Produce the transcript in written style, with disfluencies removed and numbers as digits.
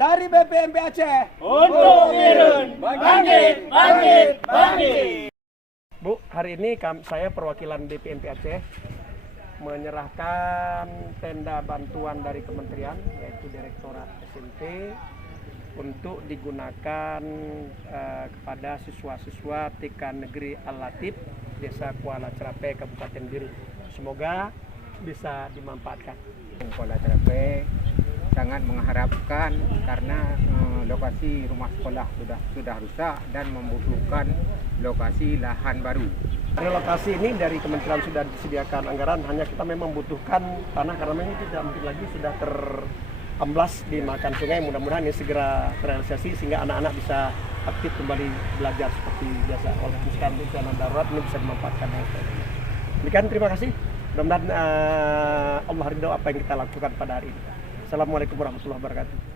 dari BPMP Aceh Untuk Birun, bangkit, bangkit, bangkit. Bu, hari ini saya perwakilan BPMP Aceh menyerahkan tenda bantuan dari kementerian, yaitu Direktorat SMP, untuk digunakan kepada siswa-siswa TK Negeri Al-Latif, Desa Kuala Cerape, Kabupaten Birun. Semoga bisa dimanfaatkan. Kuala Cerape sangat mengharapkan karena lokasi rumah sekolah sudah rusak dan membutuhkan lokasi lahan baru. Relokasi ini dari kementerian sudah disediakan anggaran, hanya kita memang membutuhkan tanah karena memang tidak mungkin lagi sudah teramblas di makan sungai. Mudah-mudahan ini segera terrealisasi sehingga anak-anak bisa aktif kembali belajar seperti biasa. Walaupun sekarang bencana darurat ini bisa dimanfaatkan. Demikian, terima kasih. Mudah-mudahan Allah ridho apa yang kita lakukan pada hari ini. Assalamualaikum warahmatullahi wabarakatuh.